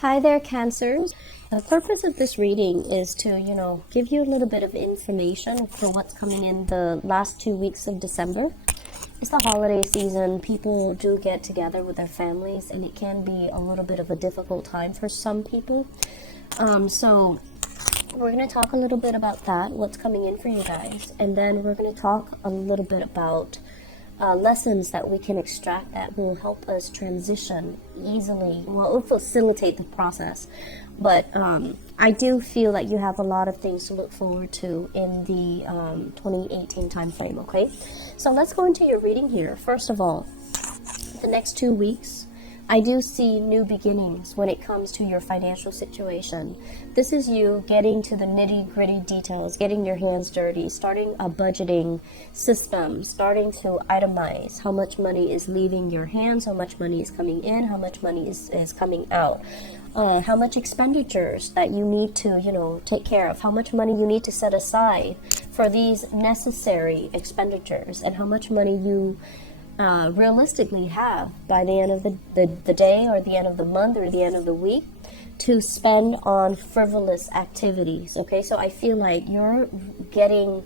Hi there, Cancers. The purpose of this reading is to, give you a little bit of information for what's coming in the last 2 weeks of December. It's the holiday season. People do get together with their families, and it can be a little bit of a difficult time for some people. So we're going to talk a little bit about that, what's coming in for you guys, and then we're going to talk a little bit about lessons that we can extract that will help us transition easily. Well, it will facilitate the process. But I do feel like you have a lot of things to look forward to in the 2018 time frame, okay? So let's go into your reading here. First of all, the next 2 weeks, I do see new beginnings when it comes to your financial situation. This is you getting to the nitty-gritty details, getting your hands dirty, starting a budgeting system, starting to itemize how much money is leaving your hands, how much money is coming in, how much money is coming out, how much expenditures that you need to, take care of, how much money you need to set aside for these necessary expenditures, and how much money you realistically have by the end of the day, or the end of the month, or the end of the week, to spend on frivolous activities. Okay, so I feel like you're getting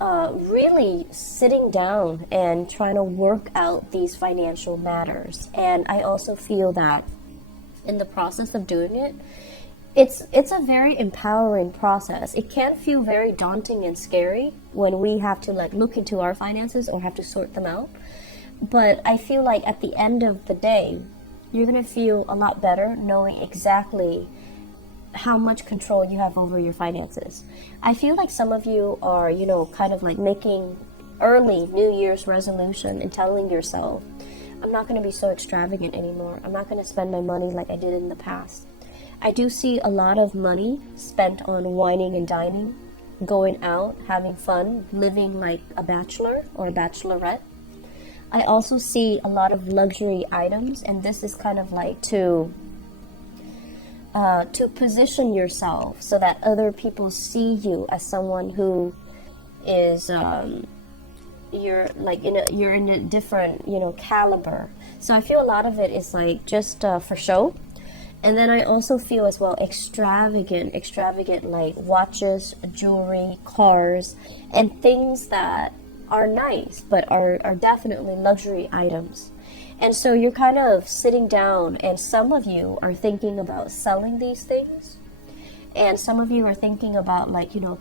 really sitting down and trying to work out these financial matters. And I also feel that in the process of doing it, it's a very empowering process. It can feel very daunting and scary when we have to look into our finances or have to sort them out. But I feel like at the end of the day, you're going to feel a lot better knowing exactly how much control you have over your finances. I feel like some of you are, kind of making early New Year's resolution and telling yourself, I'm not going to be so extravagant anymore. I'm not going to spend my money like I did in the past. I do see a lot of money spent on wining and dining, going out, having fun, living like a bachelor or a bachelorette. I also see a lot of luxury items, and this is kind of to position yourself so that other people see you as someone who is you're in a different caliber. So I feel a lot of it is just for show. And then I also feel as well extravagant like watches, jewelry, cars, and things that are nice, but are definitely luxury items. And so you're kind of sitting down, and some of you are thinking about selling these things, and some of you are thinking about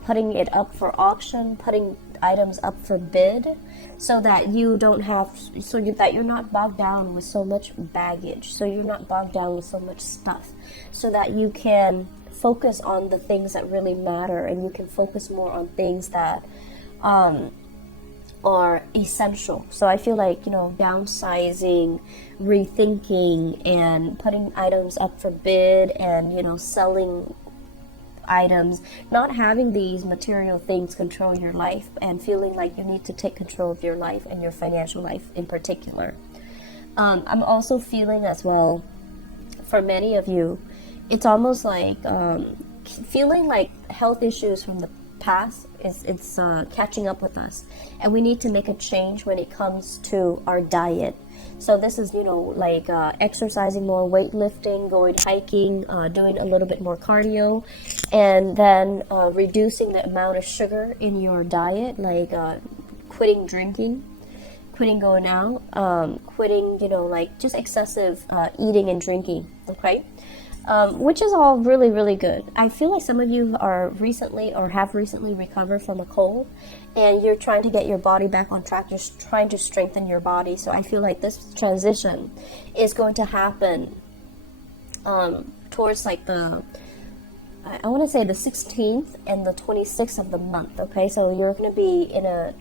putting it up for auction, putting items up for bid, so that that you're not bogged down with so much baggage, so you're not bogged down with so much stuff, so that you can focus on the things that really matter, and you can focus more on things that are essential. So I feel like, downsizing, rethinking, and putting items up for bid, and, selling items, not having these material things control your life, and feeling like you need to take control of your life and your financial life in particular. I'm also feeling as well, for many of you, it's almost like feeling like health issues from the past it's catching up with us, and we need to make a change when it comes to our diet. So this is exercising more, weightlifting, going hiking, doing a little bit more cardio, and then reducing the amount of sugar in your diet, quitting drinking, quitting going out, quitting just excessive eating and drinking. Okay. Which is all really, really good. I feel like some of you are recently or have recently recovered from a cold, and you're trying to get your body back on track. You're trying to strengthen your body. So I feel like this transition is going to happen towards I want to say the 16th and the 26th of the month. Okay, so you're going to be in a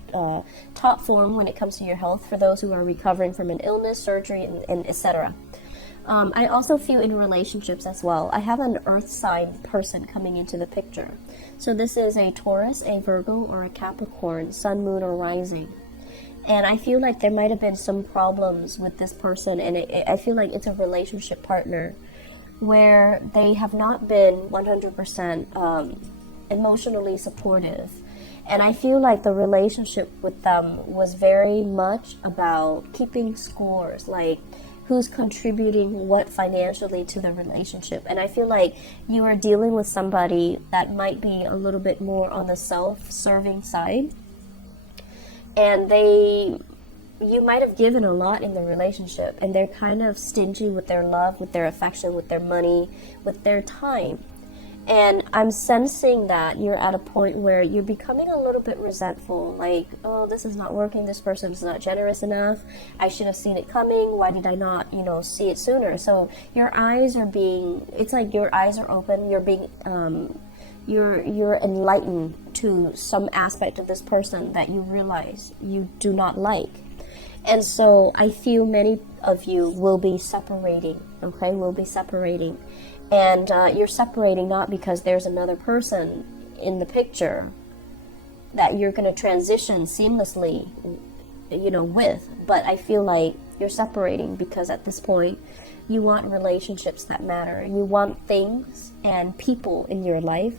top form when it comes to your health, for those who are recovering from an illness, surgery, and etc. I also feel in relationships as well. I have an earth sign person coming into the picture. So this is a Taurus, a Virgo, or a Capricorn, sun, moon, or rising. And I feel like there might have been some problems with this person, and I feel like it's a relationship partner where they have not been 100% emotionally supportive. And I feel like the relationship with them was very much about keeping scores, who's contributing what financially to the relationship. And I feel like you are dealing with somebody that might be a little bit more on the self-serving side, and you might have given a lot in the relationship, and they're kind of stingy with their love, with their affection, with their money, with their time. And I'm sensing that you're at a point where you're becoming a little bit resentful, like, oh, this is not working, this person is not generous enough, I should have seen it coming, why did I not, see it sooner? So your eyes are it's like your eyes are open, you're being, you're enlightened to some aspect of this person that you realize you do not like. And so I feel many of you will be separating, okay? Will be separating. And you're separating not because there's another person in the picture that you're going to transition seamlessly, with. But I feel like you're separating because at this point, you want relationships that matter. You want things and people in your life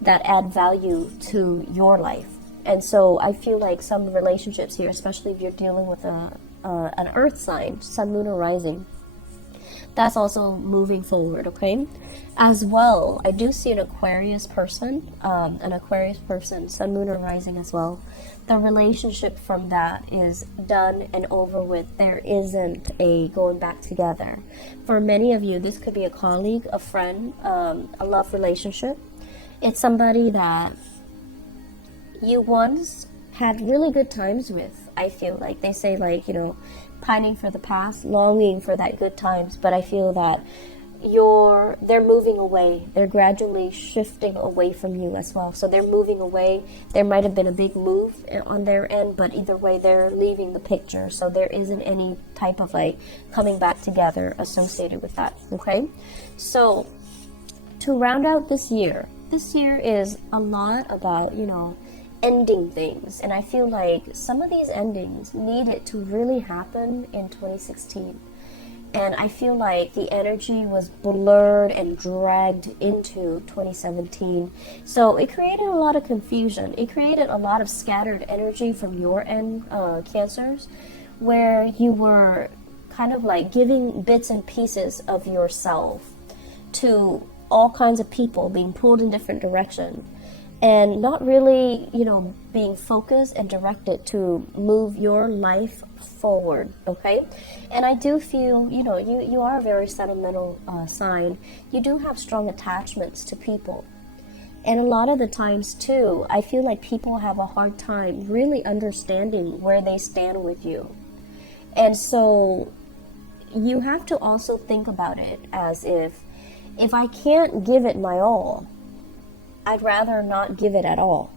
that add value to your life. And so I feel like some relationships here, especially if you're dealing with an earth sign, sun, moon, or rising, that's also moving forward, okay? As well, I do see an Aquarius person, sun, moon, or rising as well. The relationship from that is done and over with. There isn't a going back together. For many of you, this could be a colleague, a friend, a love relationship. It's somebody that you once had really good times with. I feel like they say, like, pining for the past, longing for that good times, but I feel that they're moving away. They're gradually shifting away from you as well. So they're moving away. There might have been a big move on their end, but either way, they're leaving the picture. So there isn't any type of like coming back together associated with that. Okay. So to round out this year is a lot about, ending things. And I feel like some of these endings needed to really happen in 2016. And I feel like the energy was blurred and dragged into 2017. So it created a lot of confusion. It created a lot of scattered energy from your end, Cancers, where you were kind of like giving bits and pieces of yourself to all kinds of people, being pulled in different directions, and not really, being focused and directed to move your life forward, okay? And I do feel, you are a very sentimental sign. You do have strong attachments to people. And a lot of the times, too, I feel like people have a hard time really understanding where they stand with you. And so you have to also think about it as if I can't give it my all, I'd rather not give it at all,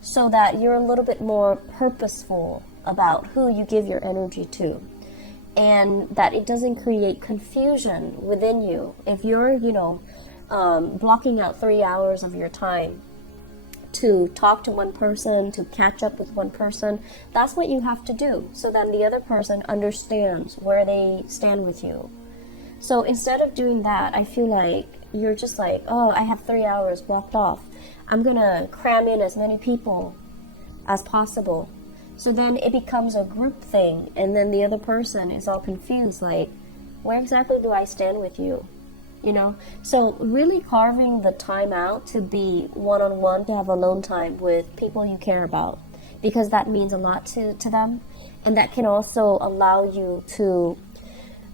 so that you're a little bit more purposeful about who you give your energy to, and that it doesn't create confusion within you. If you're, blocking out 3 hours of your time to talk to one person, to catch up with one person, that's what you have to do, so then the other person understands where they stand with you. So instead of doing that, I feel like you're just like, oh, I have 3 hours blocked off. I'm going to cram in as many people as possible. So then it becomes a group thing, and then the other person is all confused, like, where exactly do I stand with you? So really carving the time out to be one-on-one, to have alone time with people you care about, because that means a lot to them, and that can also allow you to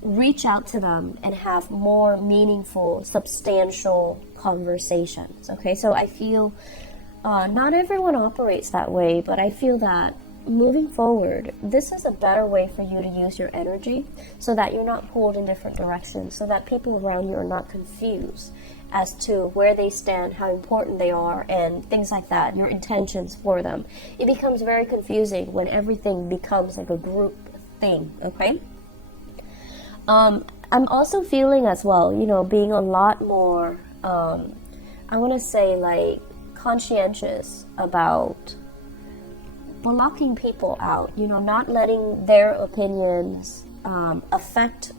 reach out to them and have more meaningful, substantial conversations, okay? So I feel not everyone operates that way, but I feel that moving forward, this is a better way for you to use your energy so that you're not pulled in different directions, so that people around you are not confused as to where they stand, how important they are, and things like that, your intentions for them. It becomes very confusing when everything becomes like a group thing, okay? I'm also feeling as well, being a lot more, I want to say, like, conscientious about blocking people out, not letting their opinions affect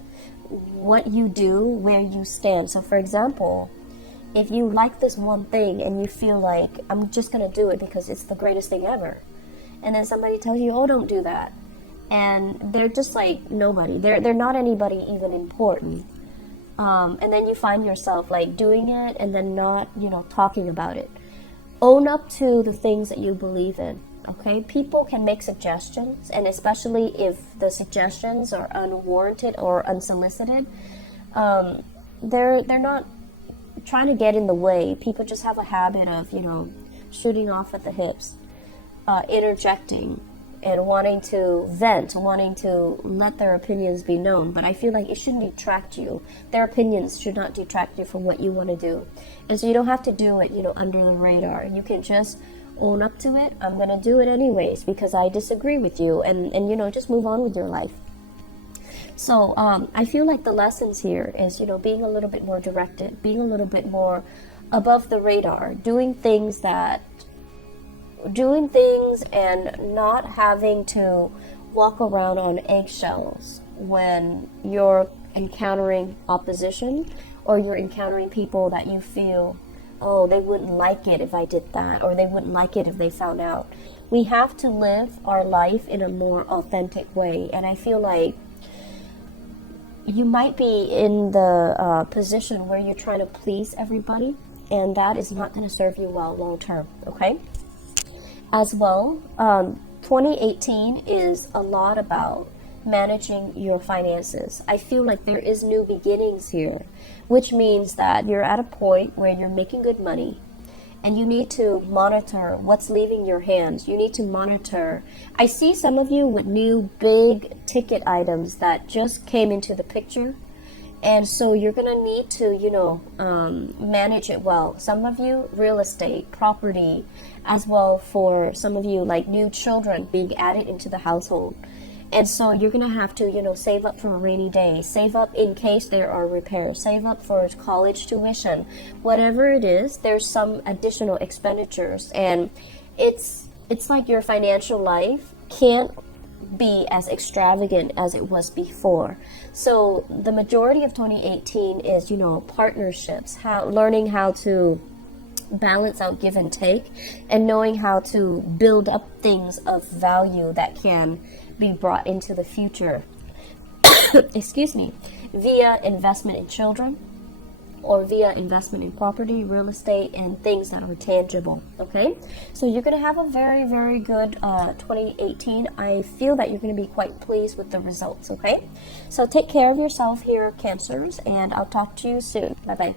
what you do, where you stand. So, for example, if you like this one thing and you feel like, I'm just going to do it because it's the greatest thing ever, and then somebody tells you, oh, don't do that, and they're just like nobody. They're not anybody even important. And then you find yourself like doing it and then not, talking about it. Own up to the things that you believe in. Okay, people can make suggestions, and especially if the suggestions are unwarranted or unsolicited, they're not trying to get in the way. People just have a habit of, shooting off at the hips, interjecting, and wanting to vent, wanting to let their opinions be known. But I feel like it shouldn't detract you. Their opinions should not detract you from what you want to do. And so you don't have to do it, under the radar. You can just own up to it. I'm going to do it anyways because I disagree with you, and just move on with your life. So I feel like the lessons here is, being a little bit more directed, being a little bit more above the radar, doing things and not having to walk around on eggshells when you're encountering opposition or you're encountering people that you feel, oh, they wouldn't like it if I did that, or they wouldn't like it if they found out. We have to live our life in a more authentic way, and I feel like you might be in the position where you're trying to please everybody, and that is not going to serve you well long term, okay? As well, 2018 is a lot about managing your finances. I feel like there is new beginnings here, which means that you're at a point where you're making good money, and you need to monitor what's leaving your hands. You need to monitor. I see some of you with new big ticket items that just came into the picture, and so you're gonna need to, manage it well. Some of you, real estate, property, as well for some of you, like new children being added into the household. And so you're going to have to, save up for a rainy day, save up in case there are repairs, save up for college tuition, whatever it is. There's some additional expenditures, and it's like your financial life can't be as extravagant as it was before. So the majority of 2018 is, partnerships, learning how to balance out give and take, and knowing how to build up things of value that can be brought into the future excuse me, via investment in children or via investment in property, real estate, and things that are tangible. Okay, so you're going to have a very, very good 2018. I feel that you're going to be quite pleased with the results. Okay, so take care of yourself here, Cancers, and I'll talk to you soon. Bye bye.